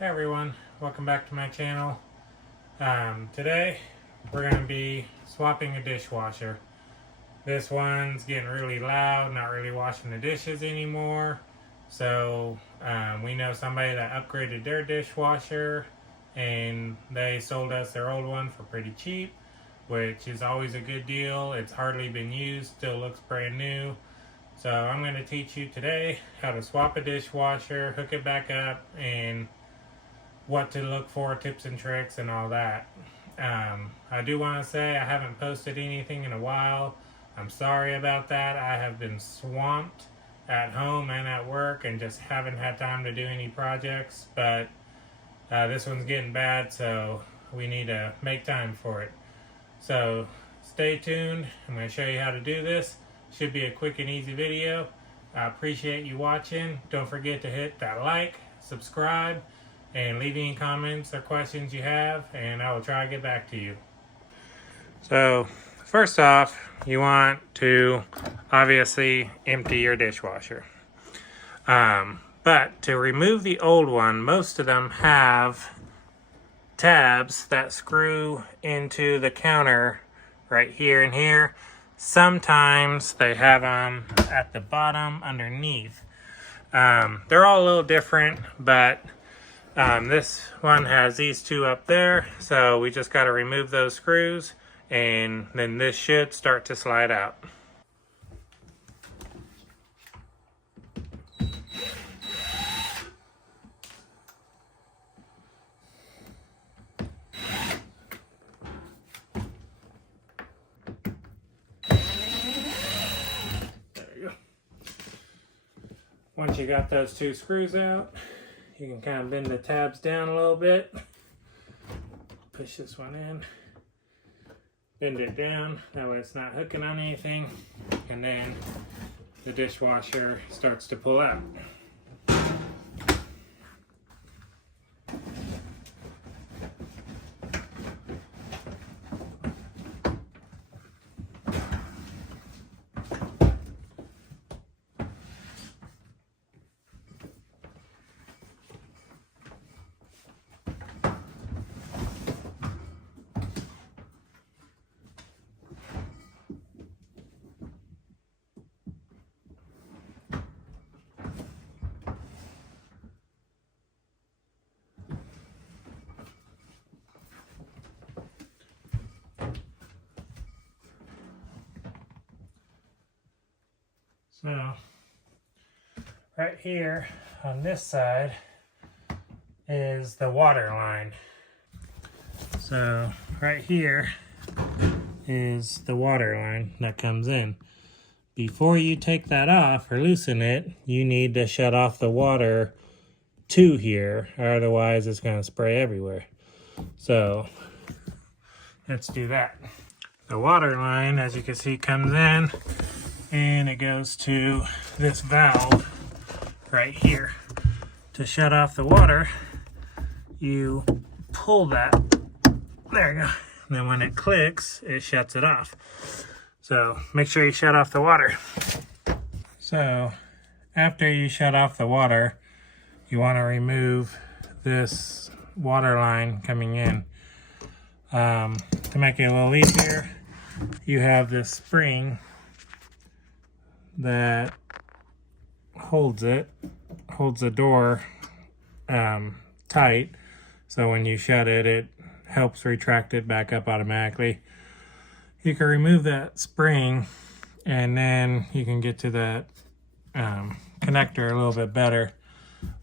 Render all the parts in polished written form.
Hey everyone, welcome back to my channel. Today we're going to be swapping a dishwasher. This one's getting really loud, not really washing the dishes anymore. So we know somebody that upgraded their dishwasher and they sold us their old one for pretty cheap, which is always a good deal. It's hardly been used, still looks brand new. So I'm going to teach you today how to swap a dishwasher, hook it back up, and what to look for, tips and tricks, and all that. I do want to say I haven't posted anything in a while. I'm sorry about that. I have been swamped at home and at work and just haven't had time to do any projects, but this one's getting bad, so we need to make time for it. So stay tuned. I'm going to show you how to do this. Should be a quick and easy video. I appreciate you watching. Don't forget to hit that like, subscribe, and leave any comments or questions you have, and I will try to get back to you. So first off, you want to obviously empty your dishwasher. But to remove the old one, most of them have tabs that screw into the counter right here and here. Sometimes they have them at the bottom underneath. They're all a little different, but this one has these two up there, so we just got to remove those screws, and then this should start to slide out. There you go. Once you got those two screws out, you can kind of bend the tabs down a little bit. Push this one in. Bend it down. That way it's not hooking on anything. And then the dishwasher starts to pull out. So, right here on this side is the water line. So, right here is the water line that comes in. Before you take that off or loosen it, you need to shut off the water to here, or otherwise it's going to spray everywhere. So, let's do that. The water line, as you can see, comes in and it goes to this valve right here. To shut off the water, you pull that. There you go. And then when it clicks, it shuts it off. So make sure you shut off the water. So after you shut off the water, you want to remove this water line coming in. To make it a little easier, you have this spring that holds the door tight, so when you shut it, it helps retract it back up automatically. You can remove that spring, and then you can get to that connector a little bit better.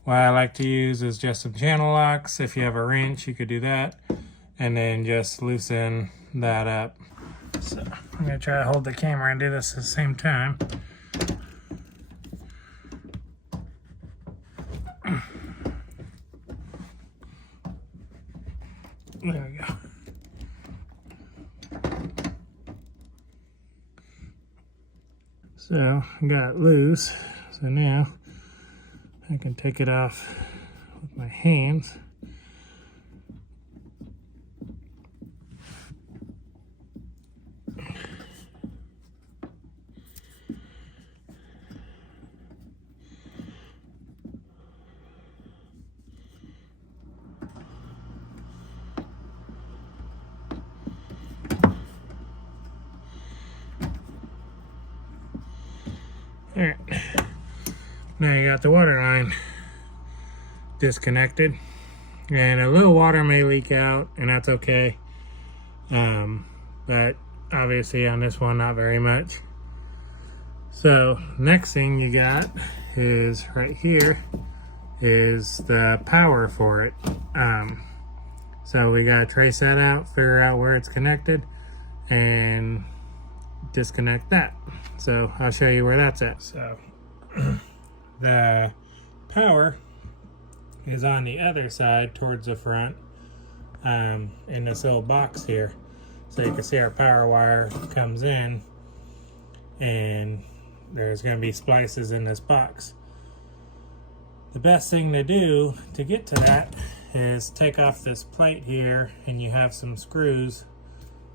What I like to use is just some channel locks. If you have a wrench, you could do that, and then just loosen that up. So I'm gonna try to hold the camera and do this at the same time. There we go. So I got it loose. So now I can take it off with my hands. Now you got the water line disconnected, and a little water may leak out, and that's okay. But obviously on this one, not very much. So next thing you got is right here is the power for it. So we gotta trace that out, figure out where it's connected, and disconnect that. So I'll show you where that's at. So the power is on the other side towards the front, in this little box here. So you can see our power wire comes in, and there's going to be splices in this box. The best thing to do to get to that is take off this plate here, and you have some screws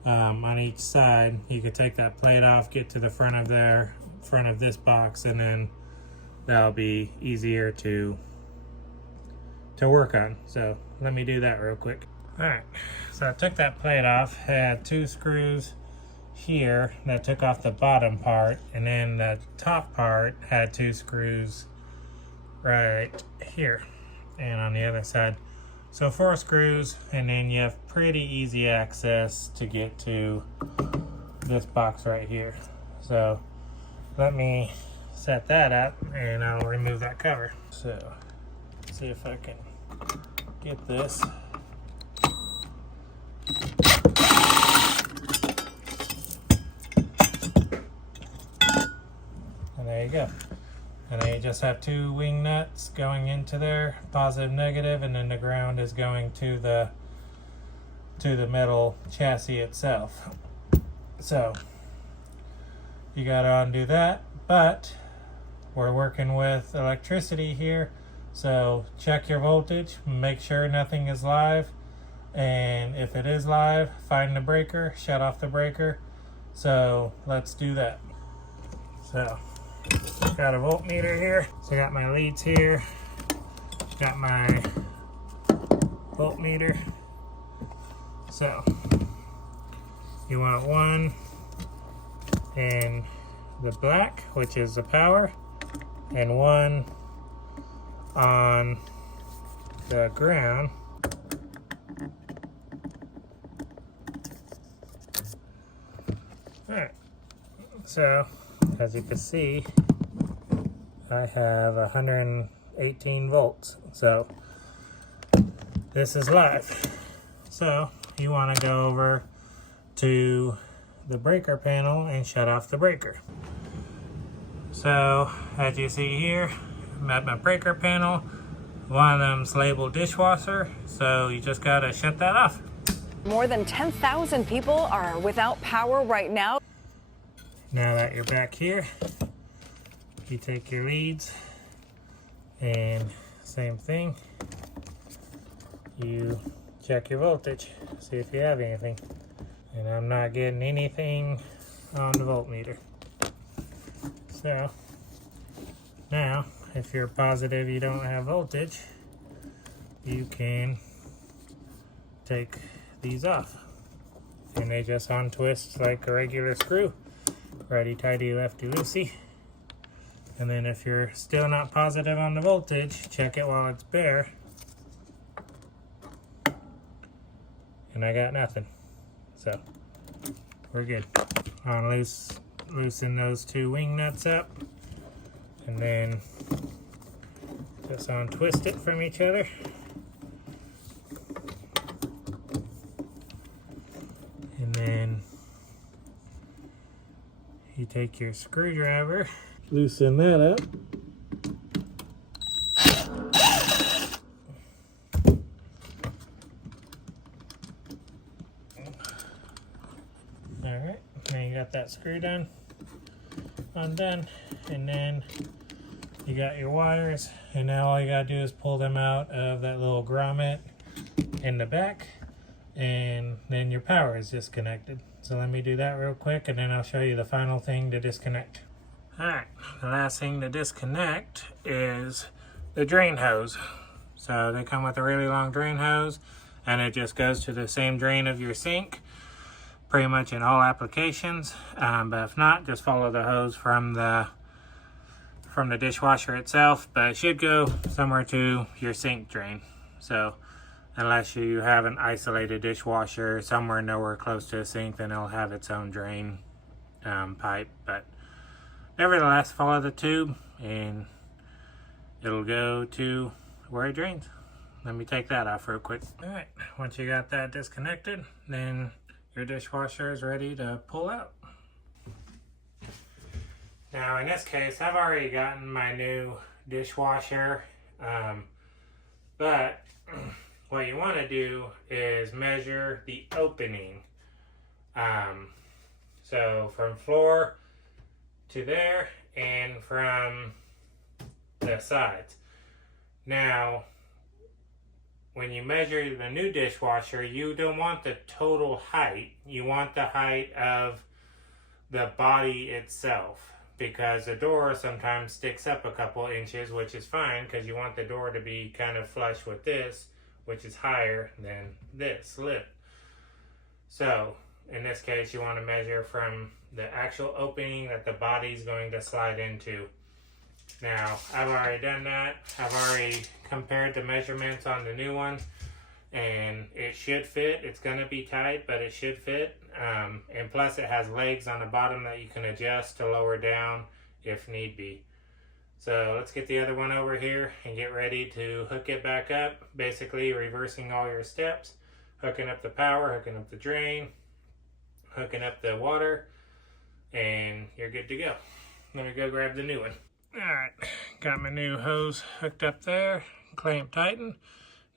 on each side. You could take that plate off, get to the front of this box, and then that'll be easier to work on. So let me do that real quick. Alright, so I took that plate off, had 2 screws here that took off the bottom part, and then the top part had 2 screws right here and on the other side. So 4 screws, and then you have pretty easy access to get to this box right here. So let me set that up, and I'll remove that cover. So see if I can get this. And there you go. And then you just have 2 wing nuts going into there, positive, negative, and then the ground is going to the metal chassis itself. So you gotta undo that, but we're working with electricity here, so check your voltage, make sure nothing is live, and if it is live, find the breaker, shut off the breaker. So let's do that. So got a voltmeter here, so I got my leads here, got my voltmeter. So you want one in the black, which is the power, and one on the ground. Alright, so as you can see, I have 118 volts. So this is live. So you want to go over to the breaker panel and shut off the breaker. So as you see here, I'm at my breaker panel. One of them's labeled dishwasher, so you just gotta shut that off. More than 10,000 people are without power right now. Now that you're back here, you take your leads, and same thing, you check your voltage, see if you have anything. And I'm not getting anything on the voltmeter. So now, if you're positive you don't have voltage, you can take these off, and they just untwist like a regular screw. Righty tighty, lefty loosey. And then if you're still not positive on the voltage, check it while it's bare. And I got nothing. So we're good. I'll loosen those 2 wing nuts up, and then just untwist it from each other. And then you take your screwdriver, loosen that up. Alright, now you got that screw undone, and then you got your wires, and now all you gotta do is pull them out of that little grommet in the back, and then your power is disconnected. So let me do that real quick, and then I'll show you the final thing to disconnect. Alright, the last thing to disconnect is the drain hose. So they come with a really long drain hose, and it just goes to the same drain of your sink, pretty much in all applications. But if not, just follow the hose from the from the dishwasher itself, but it should go somewhere to your sink drain. So unless you have an isolated dishwasher somewhere nowhere close to a sink, then it'll have its own drain pipe. But nevertheless, follow the tube and it'll go to where it drains. Let me take that off real quick. Alright, once you got that disconnected, then your dishwasher is ready to pull out. Now in this case, I've already gotten my new dishwasher, but what you want to do is measure the opening. So from floor to there and from the sides. Now, when you measure the new dishwasher, you don't want the total height. You want the height of the body itself, because the door sometimes sticks up a couple inches, which is fine because you want the door to be kind of flush with this, which is higher than this lip. So in this case, you want to measure from the actual opening that the body's going to slide into. Now, I've already done that. I've already compared the measurements on the new one, and it should fit. It's going to be tight, but it should fit. And plus, it has legs on the bottom that you can adjust to lower down if need be. So let's get the other one over here and get ready to hook it back up. Basically, reversing all your steps. Hooking up the power, hooking up the drain, hooking up the water, and you're good to go. Let me go grab the new one. Alright, got my new hose hooked up there, clamp tightened.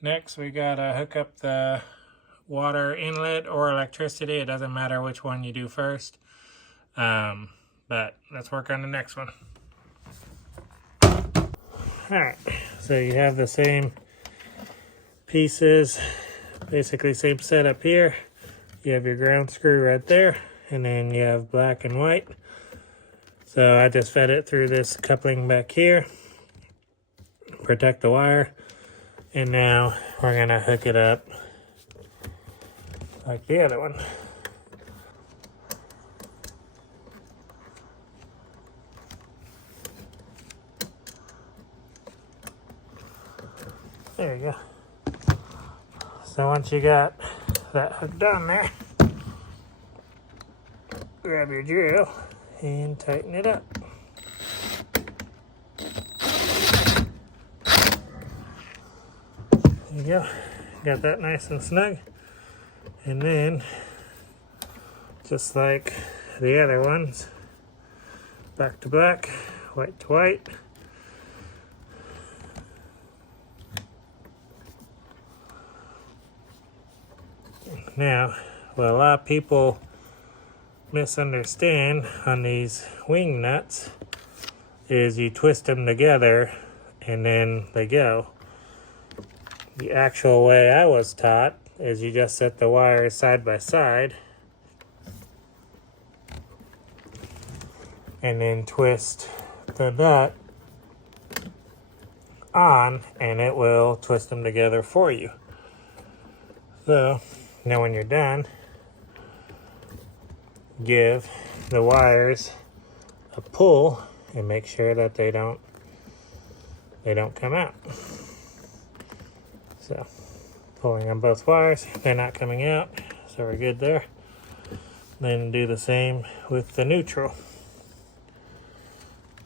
Next we gotta hook up the water inlet or electricity. It doesn't matter which one you do first. But let's work on the next one. Alright, so you have the same pieces, basically same setup here. You have your ground screw right there, and then you have black and white. So I just fed it through this coupling back here, protect the wire, and now we're gonna hook it up like the other one. There you go. So once you got that hooked on there, grab your drill and tighten it up. There you go. Got that nice and snug. And then, just like the other ones, black to black, white to white. Now, what a lot of people misunderstand on these wing nuts is you twist them together and then they go. The actual way I was taught is you just set the wires side by side and then twist the nut on and it will twist them together for you. So now when you're done, give the wires a pull and make sure that they don't come out. So pulling on both wires, they're not coming out, so we're good there. Then do the same with the neutral.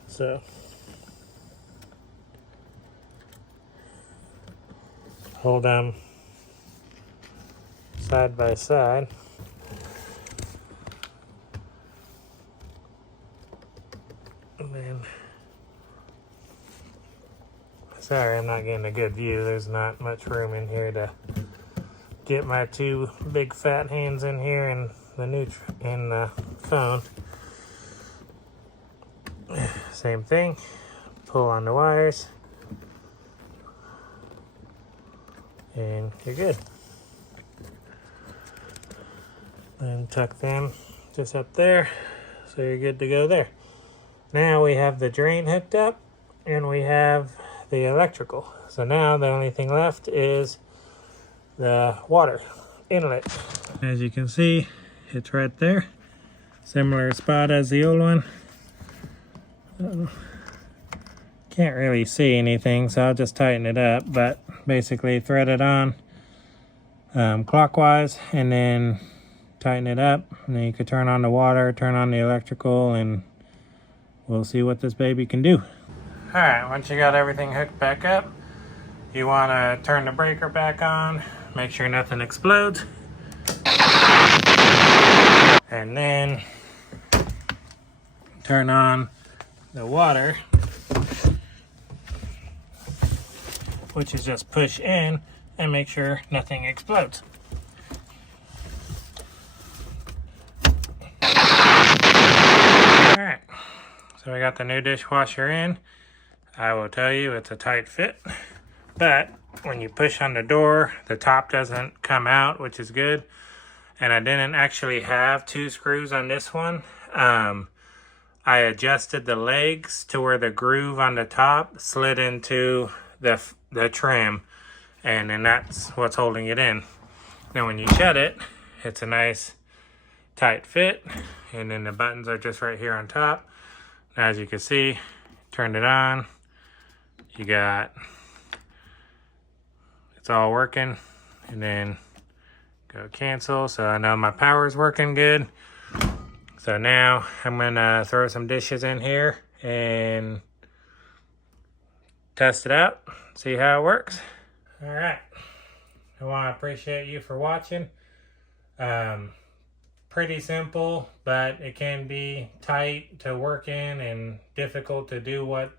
So hold them side by side. And then, sorry, I'm not getting a good view. There's not much room in here to get my two big fat hands in here and the phone. Same thing. Pull on the wires, and you're good. And tuck them just up there, so you're good to go there. Now we have the drain hooked up and we have the electrical. So now the only thing left is the water inlet. As you can see, it's right there. Similar spot as the old one. Can't really see anything, so I'll just tighten it up, but basically thread it on clockwise and then tighten it up, and then you could turn on the water, turn on the electrical, and we'll see what this baby can do. Alright, once you got everything hooked back up, you want to turn the breaker back on, make sure nothing explodes, and then turn on the water, which is just push in and make sure nothing explodes. Alright, so we got the new dishwasher in. I will tell you it's a tight fit, but when you push on the door, the top doesn't come out, which is good. And I didn't actually have 2 screws on this one. I adjusted the legs to where the groove on the top slid into the trim, and then that's what's holding it in. Now when you shut it, it's a nice tight fit, and then the buttons are just right here on top. Now, as you can see, turned it on, you got, it's all working, and then go cancel, so I know my power is working good. So now I'm gonna throw some dishes in here and test it out, see how it works. All right, I want to appreciate you for watching. Pretty simple, but it can be tight to work in and difficult to do what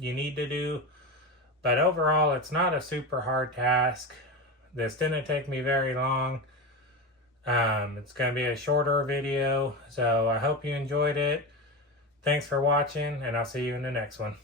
you need to do. But overall, it's not a super hard task. This didn't take me very long. It's going to be a shorter video, so I hope you enjoyed it. Thanks for watching, and I'll see you in the next one.